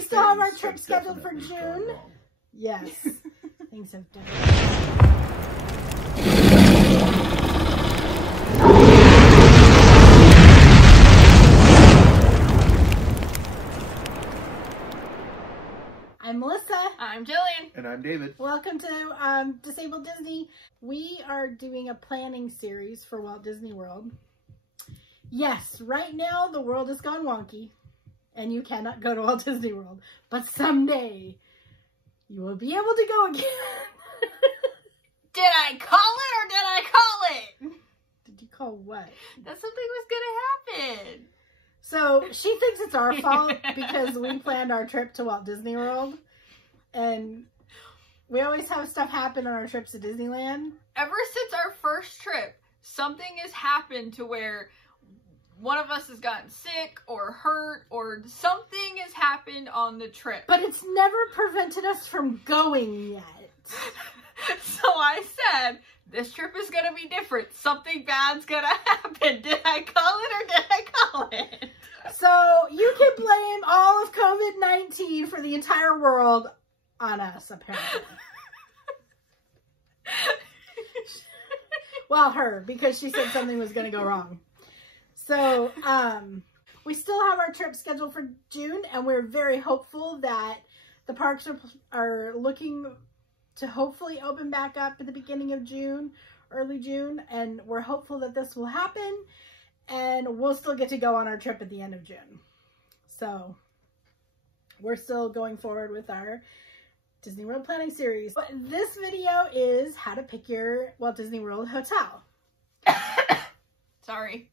we still have our trip scheduled for June. Yes. Things have done. I'm Melissa. I'm Jillian. And I'm David. Welcome to Disabled Disney. We are doing a planning series for Walt Disney World. Yes, right now the world has gone wonky and you cannot go to Walt Disney World. But someday you will be able to go again. Did I call it or did I call it? Did you call what? That something was going to happen. So she thinks it's our fault because we planned our trip to Walt Disney World. And we always have stuff happen on our trips to Disneyland. Ever since our first trip, something has happened to where one of us has gotten sick or hurt or something has happened on the trip. But it's never prevented us from going yet. So I said, this trip is going to be different. Something bad's going to happen. Did I call it or did I call it? So you can blame all of COVID-19 for the entire world on us, apparently. Well, her, because she said something was going to go wrong. So, we still have our trip scheduled for June, and we're very hopeful that the parks are looking to hopefully open back up at the beginning of June, early June, and we're hopeful that this will happen, and we'll still get to go on our trip at the end of June. So, we're still going forward with our Disney World planning series. But this video is how to pick your Walt Disney World hotel. Sorry.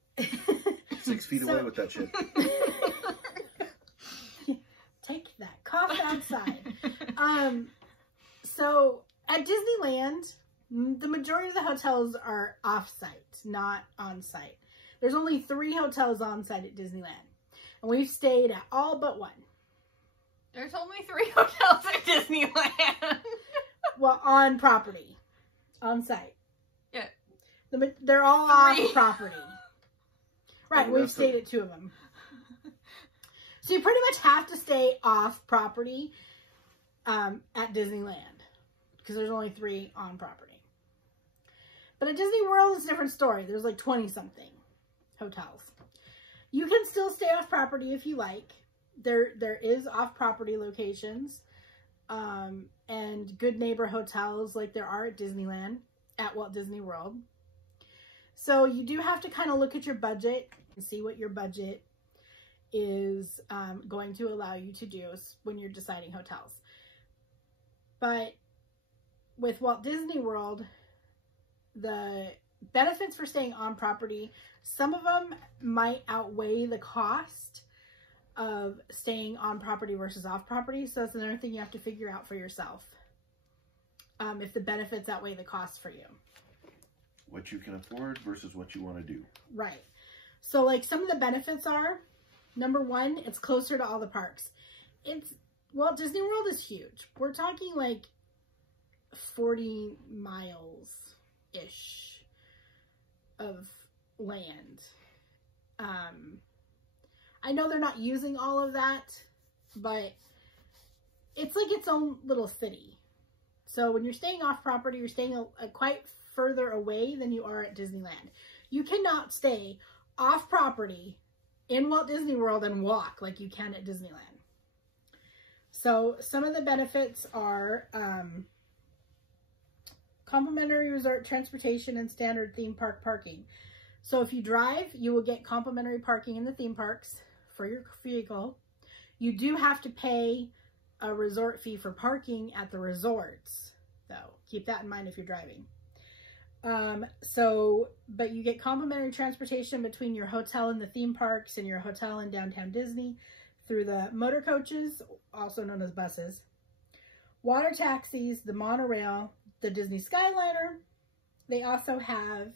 6 feet away with that shit. Take that cough outside. So at Disneyland, the majority of the hotels are off-site, not on-site. There's only 3 hotels on-site at Disneyland, and we've stayed at all but one. There's only 3 hotels at Disneyland. Well, on property, on-site. Yeah. They're all off property. Right, we've stayed at 2 of them. So you pretty much have to stay off property at Disneyland because there's only 3 on property. But at Disney World, it's a different story. There's like 20-something hotels. You can still stay off property if you like. There is off-property locations and good neighbor hotels like there are at Disneyland, at Walt Disney World. So you do have to kind of look at your budget and see what your budget is going to allow you to do when you're deciding hotels. But with Walt Disney World, the benefits for staying on property, some of them might outweigh the cost of staying on property versus off property. So that's another thing you have to figure out for yourself. If the benefits outweigh the cost for you. What you can afford versus what you want to do. Right. So like some of the benefits are, number 1, it's closer to all the parks. Walt Disney World is huge. We're talking like 40 miles-ish of land. I know they're not using all of that, but it's like its own little city. So when you're staying off property, you're staying quite further away than you are at Disneyland. You cannot stay off property in Walt Disney World and walk like you can at Disneyland. So some of the benefits are complimentary resort transportation and standard theme park parking. So if you drive, you will get complimentary parking in the theme parks for your vehicle. You do have to pay a resort fee for parking at the resorts, though. Keep that in mind if you're driving. But you get complimentary transportation between your hotel and the theme parks and your hotel in downtown Disney through the motor coaches, also known as buses, water taxis, the monorail, the Disney Skyliner. They also have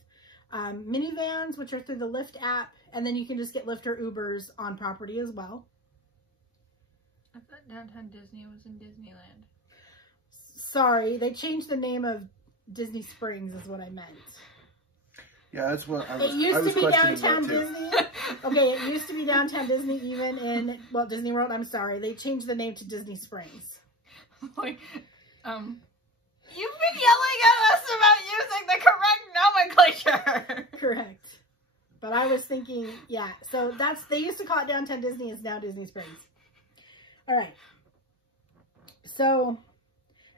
minivans, which are through the Lyft app, and then you can just get Lyft or Ubers on property as well. I thought downtown Disney was in Disneyland. Sorry, they changed the name of Disney Springs is what I meant. Yeah, that's what I was. It used I was to be questioning downtown that too. Disney. Okay, it used to be downtown Disney, even in Walt Disney World. I'm sorry, they changed the name to Disney Springs. Like, you've been yelling at us about using the correct nomenclature. Correct. But I was thinking, yeah. So they used to call it downtown Disney. It's now Disney Springs. All right. So,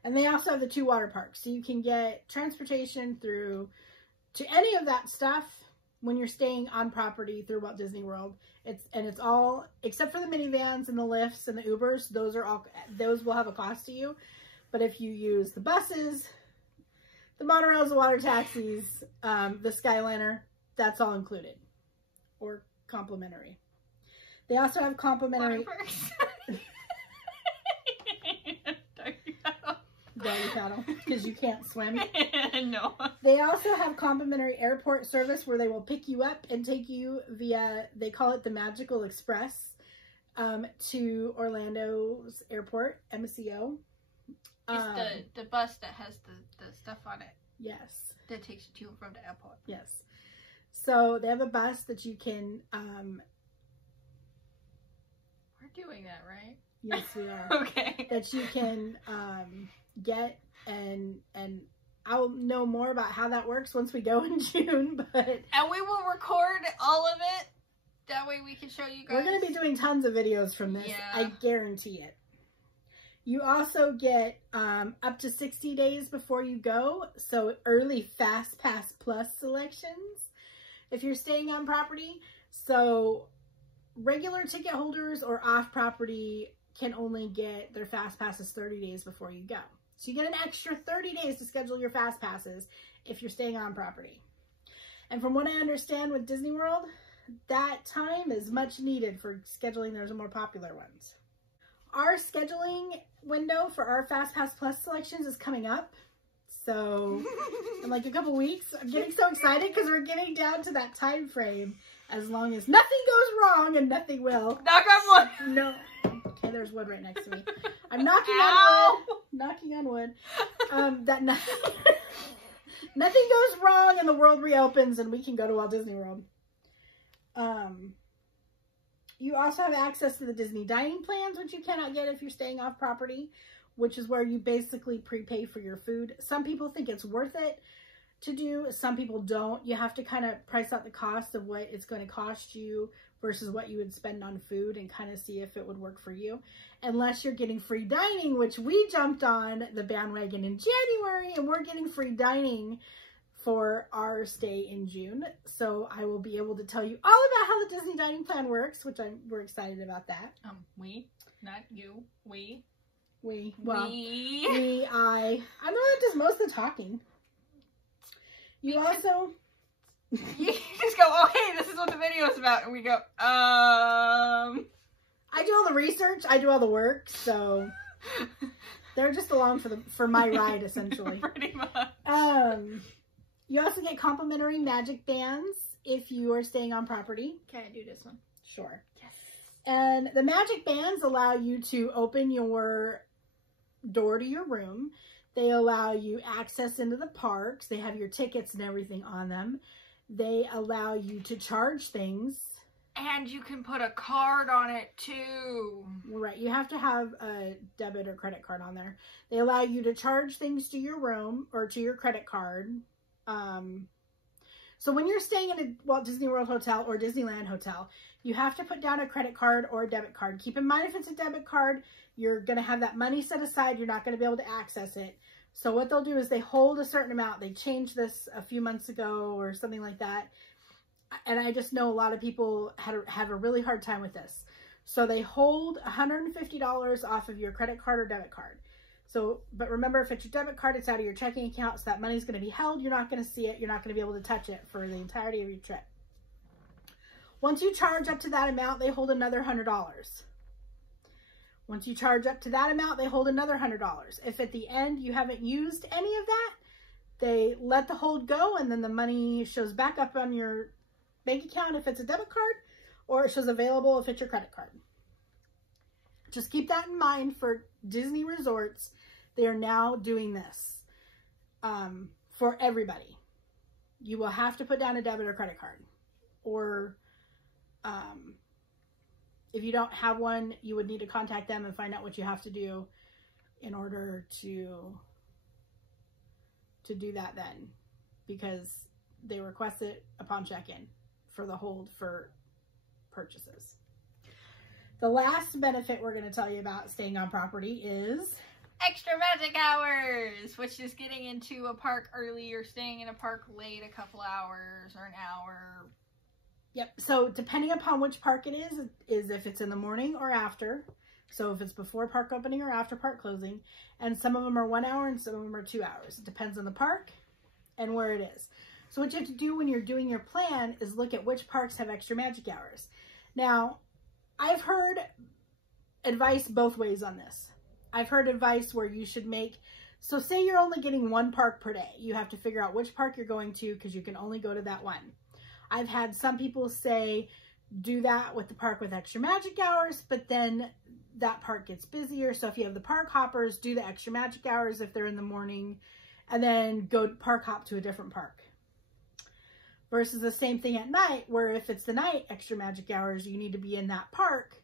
and they also have the 2 water parks, so you can get transportation to any of that stuff when you're staying on property through Walt Disney World. It's all, except for the minivans and the lifts and the Ubers, those will have a cost to you. But if you use the buses, the monorails, the water taxis, the Skyliner, that's all included or complimentary. They also have complimentary doggy paddle because you can't swim. No. They also have complimentary airport service where they will pick you up and take you via, they call it the Magical Express, to Orlando's airport, MCO. It's the bus that has the stuff on it. Yes. That takes you to and from the airport. Yes. So they have a bus that you can, we're doing that, right? yes, we are. Okay. That you can get, and I'll know more about how that works once we go in June, but... And we will record all of it. That way we can show you guys. We're going to be doing tons of videos from this. Yeah. I guarantee it. You also get up to 60 days before you go. So early Fast Pass Plus selections if you're staying on property. So regular ticket holders or off property can only get their Fast Passes 30 days before you go. So you get an extra 30 days to schedule your Fast Passes if you're staying on property. And from what I understand with Disney World, that time is much needed for scheduling those more popular ones. Our scheduling window for our Fast Pass Plus selections is coming up. So in like a couple weeks, I'm getting so excited because we're getting down to that time frame. As long as nothing goes wrong, and nothing will. Knock on wood. No. Okay, there's wood right next to me. I'm knocking on wood. Knocking on wood. That nothing goes wrong and the world reopens and we can go to Walt Disney World. You also have access to the Disney dining plans, which you cannot get if you're staying off property, which is where you basically prepay for your food. Some people think it's worth it to do. Some people don't. You have to kind of price out the cost of what it's going to cost you versus what you would spend on food and kind of see if it would work for you. Unless you're getting free dining, which we jumped on the bandwagon in January, and we're getting free dining for our stay in June. So I will be able to tell you all about how the Disney dining plan works, which we're excited about that. We, not you, we. I'm the one that does most of the talking. You also... You just go, okay, this is what the video is about. And we go, I do all the research. I do all the work. So they're just along for my ride, essentially. Pretty much. You also get complimentary magic bands if you are staying on property. Can I do this one? Sure. Yes. And the magic bands allow you to open your door to your room. They allow you access into the parks. They have your tickets and everything on them. They allow you to charge things. And you can put a card on it too. Right. You have to have a debit or credit card on there. They allow you to charge things to your room or to your credit card. So when you're staying in a Walt Disney World Hotel or Disneyland Hotel, you have to put down a credit card or a debit card. Keep in mind, if it's a debit card, you're going to have that money set aside. You're not going to be able to access it. So what they'll do is they hold a certain amount. They changed this a few months ago or something like that. And I just know a lot of people have a really hard time with this. So they hold $150 off of your credit card or debit card. So, but remember, if it's your debit card, it's out of your checking account. So that money's going to be held. You're not going to see it. You're not going to be able to touch it for the entirety of your trip. Once you charge up to that amount, they hold another $100. Once you charge up to that amount, they hold another $100. If at the end you haven't used any of that, they let the hold go, and then the money shows back up on your bank account if it's a debit card, or it shows available if it's your credit card. Just keep that in mind for Disney resorts. They are now doing this for everybody. you will have to put down a debit or credit card. Or if you don't have one, you would need to contact them and find out what you have to do in order to do that then, because they request it upon check-in for the hold for purchases. The last benefit we're going to tell you about staying on property is extra magic hours, which is getting into a park early or staying in a park late a couple hours or an hour. Yep. So depending upon which park it is if it's in the morning or after. So if it's before park opening or after park closing, and some of them are 1 hour and some of them are 2 hours. It depends on the park and where it is. So what you have to do when you're doing your plan is look at which parks have extra magic hours. Now, I've heard advice both ways on this. I've heard advice where you should make, so say you're only getting 1 park per day. You have to figure out which park you're going to because you can only go to that one. I've had some people say, do that with the park with extra magic hours, but then that park gets busier. So if you have the park hoppers, do the extra magic hours if they're in the morning, and then go park hop to a different park. Versus the same thing at night, where if it's the night extra magic hours, you need to be in that park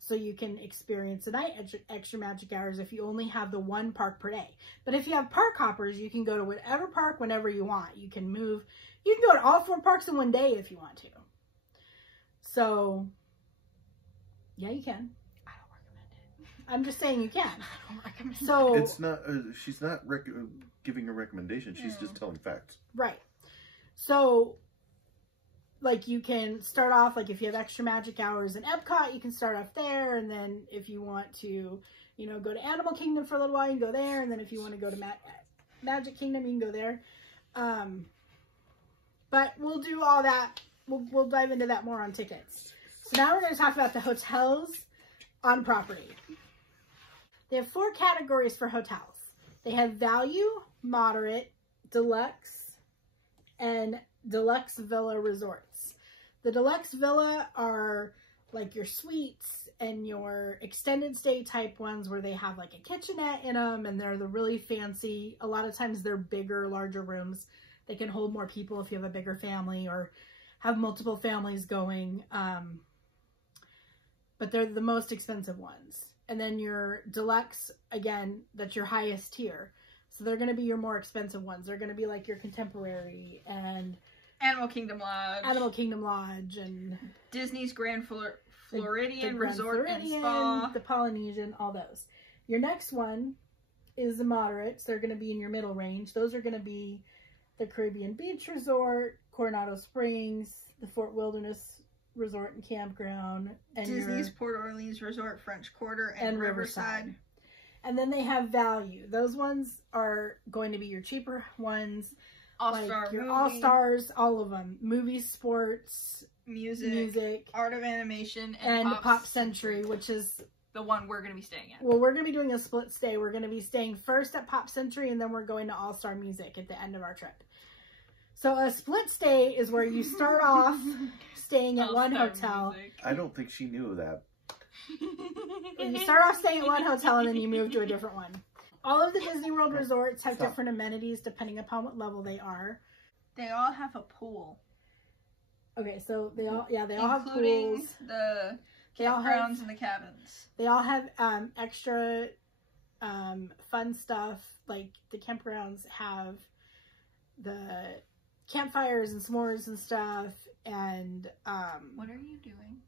so you can experience the night extra magic hours if you only have the 1 park per day. But if you have park hoppers, you can go to whatever park whenever you want. You can move, you can go to all 4 parks in one day if you want to. So, yeah, you can. I don't recommend it. I'm just saying you can. I don't recommend it. So It's not, she's not giving a recommendation. She's just telling facts. Right. So, like, you can start off, like, if you have extra magic hours in Epcot, you can start off there. And then if you want to, you know, go to Animal Kingdom for a little while, you can go there. And then if you want to go to Magic Kingdom, you can go there. But we'll do all that. We'll dive into that more on tickets. So now we're going to talk about the hotels on property. They have 4 categories for hotels. They have value, moderate, deluxe, and deluxe villa resorts. The deluxe villa are like your suites and your extended stay type ones where they have like a kitchenette in them, and they're the really fancy. A lot of times they're bigger, larger rooms. They can hold more people if you have a bigger family or have multiple families going. But they're the most expensive ones. And then your deluxe, again, that's your highest tier. So they're going to be your more expensive ones. They're going to be like your Contemporary and Animal Kingdom Lodge and Disney's Grand Floridian the Resort Grand and Floridian, Spa, the Polynesian, all those. Your next one is the moderates. They're going to be in your middle range. Those are going to be the Caribbean Beach Resort, Coronado Springs, the Fort Wilderness Resort and Campground, and Disney's Port Orleans Resort, French Quarter, and Riverside. And then they have value. Those ones are going to be your cheaper ones. All-Star like your movie, All-Stars, all of them. Movies, sports, music, art of animation, and Pop Century, which is the one we're going to be staying at. Well, we're going to be doing a split stay. We're going to be staying first at Pop Century, and then we're going to All-Star Music at the end of our trip. So a split stay is where you start off staying at one hotel. Music. I don't think she knew that. You start off staying at one hotel, and then you move to a different one. All of the Disney World resorts have different amenities depending upon what level they are. They all have a pool. Okay, so they all have pools. Including the campgrounds and the cabins. They all have extra fun stuff. Like the campgrounds have the campfires and s'mores and stuff. And what are you doing?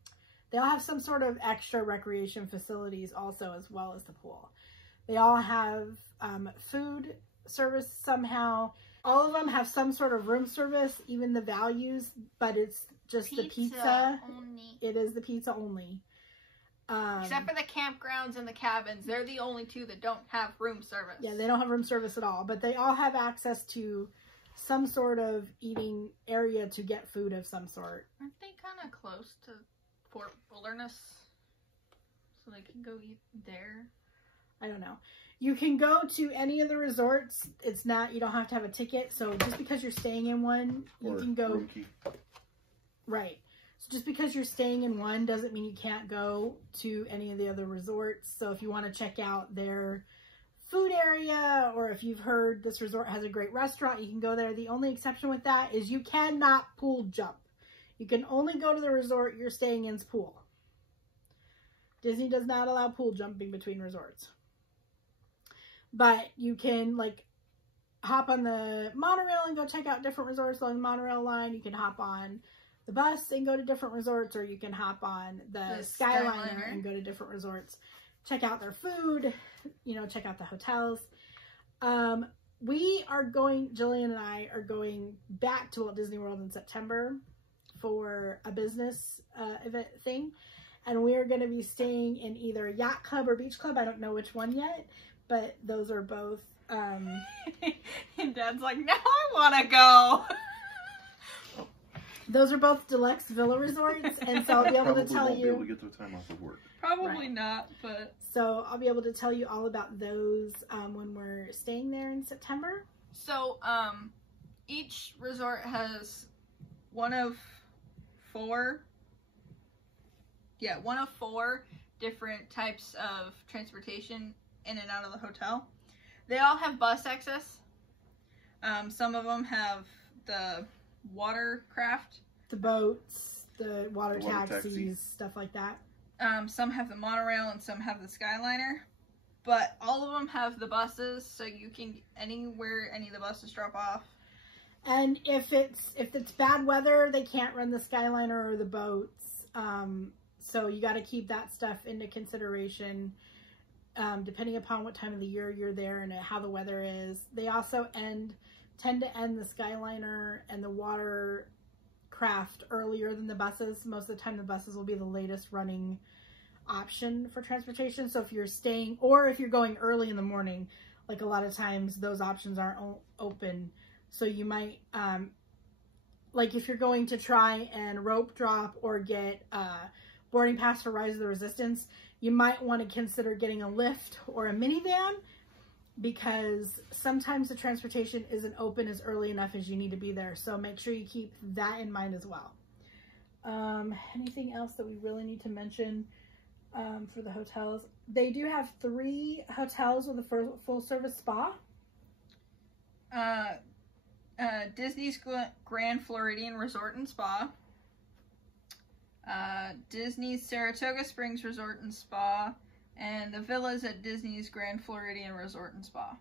They all have some sort of extra recreation facilities also, as well as the pool. They all have food service somehow. All of them have some sort of room service, even the values, but it's just the pizza. Only. It is the pizza only. Except for the campgrounds and the cabins. They're the only 2 that don't have room service. Yeah, they don't have room service at all, but they all have access to some sort of eating area to get food of some sort. Aren't they kind of close to Fort Wilderness? So they can go eat there? I don't know. You can go to any of the resorts. It's not, you don't have to have a ticket. So just because you're staying in one, you can go. Right. So just because you're staying in one doesn't mean you can't go to any of the other resorts. So if you want to check out their food area, or if you've heard this resort has a great restaurant, you can go there. The only exception with that is you cannot pool jump. You can only go to the resort you're staying in's pool. Disney does not allow pool jumping between resorts. But you can, like, hop on the monorail and go check out different resorts along the monorail line. You can hop on the bus and go to different resorts, or you can hop on the Skyliner and go to different resorts. Check out their food, you know, check out the hotels. We are going, Jillian and I are going back to Walt Disney World in September for a business event thing. And we are going to be staying in either a yacht club or beach club. I don't know which one yet, but those are both. And Dad's like, now I want to go. Those are both deluxe villa resorts, and so I'll be able to tell you. Probably won't be able to get the time off of work. Probably not, but. So I'll be able to tell you all about those when we're staying there in September. So each resort has one of four different types of transportation in and out of the hotel. They all have bus access. Some of them have the watercraft, the boats, the water taxis, stuff like that. Some have the monorail and some have the Skyliner, but all of them have the buses, so you can anywhere any of the buses drop off. And if it's bad weather, they can't run the Skyliner or the boats. So you got to keep that stuff into consideration, depending upon what time of the year you're there and how the weather is. They also tend to end the Skyliner and the watercraft earlier than the buses. Most of the time the buses will be the latest running option for transportation. So if you're staying, or if you're going early in the morning, like a lot of times those options aren't open. So you might, like if you're going to try and rope drop or get a boarding pass for Rise of the Resistance, you might want to consider getting a lift or a minivan, because sometimes the transportation isn't open as early enough as you need to be there. So make sure you keep that in mind as well. Anything else that we really need to mention for the hotels? They do have 3 hotels with a full service spa. Disney's Grand Floridian Resort and Spa. Disney's Saratoga Springs Resort and Spa. And the villas at Disney's Grand Floridian Resort and Spa.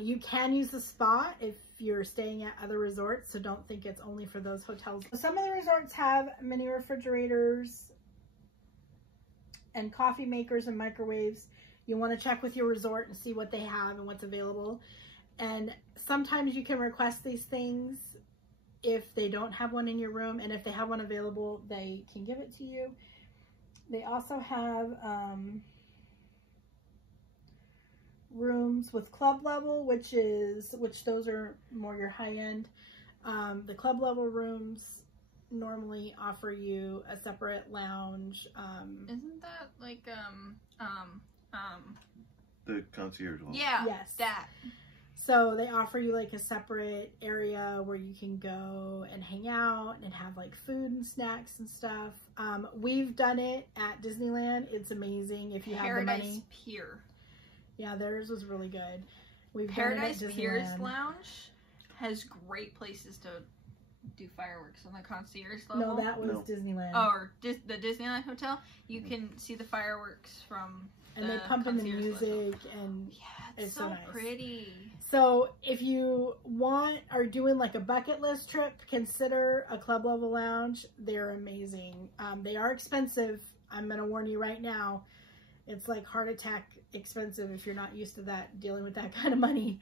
You can use the spa if you're staying at other resorts, so don't think it's only for those hotels. Some of the resorts have mini refrigerators and coffee makers and microwaves. You want to check with your resort and see what they have and what's available. And sometimes you can request these things if they don't have one in your room, and if they have one available, they can give it to you. They also have rooms with club level, which those are more your high end. The club level rooms normally offer you a separate lounge. Isn't that like the concierge lounge? Yeah. Yes. That. So they offer you like a separate area where you can go and hang out and have like food and snacks and stuff. We've done it at Disneyland. It's amazing if you have the money. Paradise Pier. Yeah, theirs was really good. Paradise Pier's lounge has great places to do fireworks on the concierge level. No, that was Disneyland. Oh, or the Disneyland Hotel. You can see the fireworks from and they pump in the music level. And yeah, it's so so nice. pretty. So if you are doing like a bucket list trip, consider a club level lounge. They're amazing. They are expensive. I'm going to warn you right now. It's like heart attack expensive if you're not used to that, dealing with that kind of money.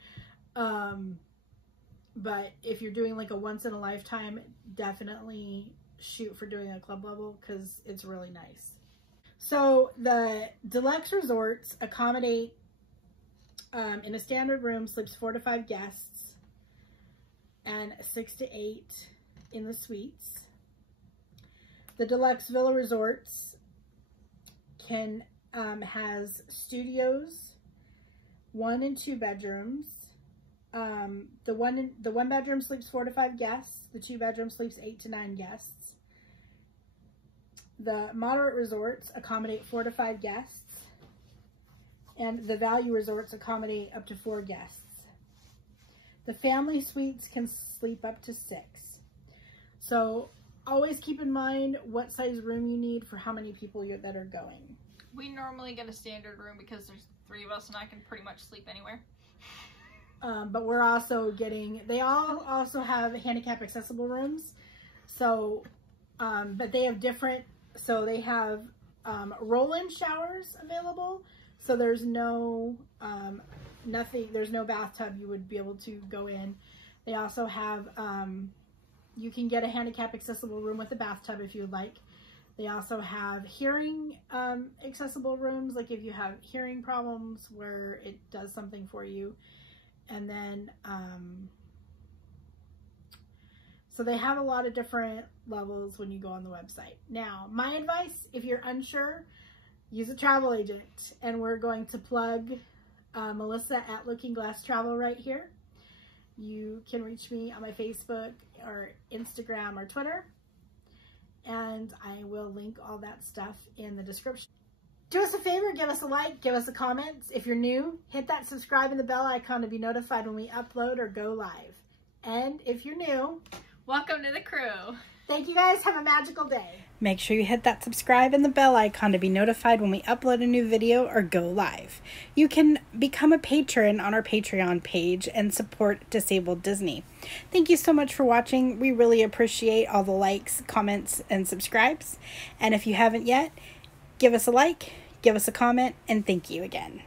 But if you're doing like a once in a lifetime, definitely shoot for doing a club level because it's really nice. So the deluxe resorts accommodate, in a standard room, sleeps 4 to 5 guests and 6 to 8 in the suites. The deluxe villa resorts has studios, 1 and 2 bedrooms. The one bedroom sleeps 4 to 5 guests. The 2 bedroom sleeps 8 to 9 guests. The moderate resorts accommodate 4 to 5 guests, and the value resorts accommodate up to 4 guests. The family suites can sleep up to 6. So always keep in mind what size room you need for how many people that are going. We normally get a standard room because there's 3 of us and I can pretty much sleep anywhere. But we're also getting, they all also have handicap accessible rooms. So, but they have different, so they have roll-in showers available. So there's no, there's no bathtub you would be able to go in. They also have, you can get a handicap accessible room with a bathtub if you'd like. They also have hearing accessible rooms, like if you have hearing problems where it does something for you. And then, so they have a lot of different levels when you go on the website. Now, my advice, if you're unsure, use a travel agent. And we're going to plug Melissa at Looking Glass Travel right here. You can reach me on my Facebook or Instagram or Twitter. And I will link all that stuff in the description. Do us a favor, give us a like, give us a comment. If you're new, hit that subscribe and the bell icon to be notified when we upload or go live. And if you're new, welcome to the crew. Thank you guys. Have a magical day. Make sure you hit that subscribe and the bell icon to be notified when we upload a new video or go live. You can become a patron on our Patreon page and support Disabled Disney. Thank you so much for watching. We really appreciate all the likes, comments, and subscribes. And if you haven't yet, give us a like, give us a comment, and thank you again.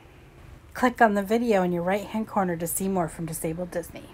Click on the video in your right-hand corner to see more from Disabled Disney.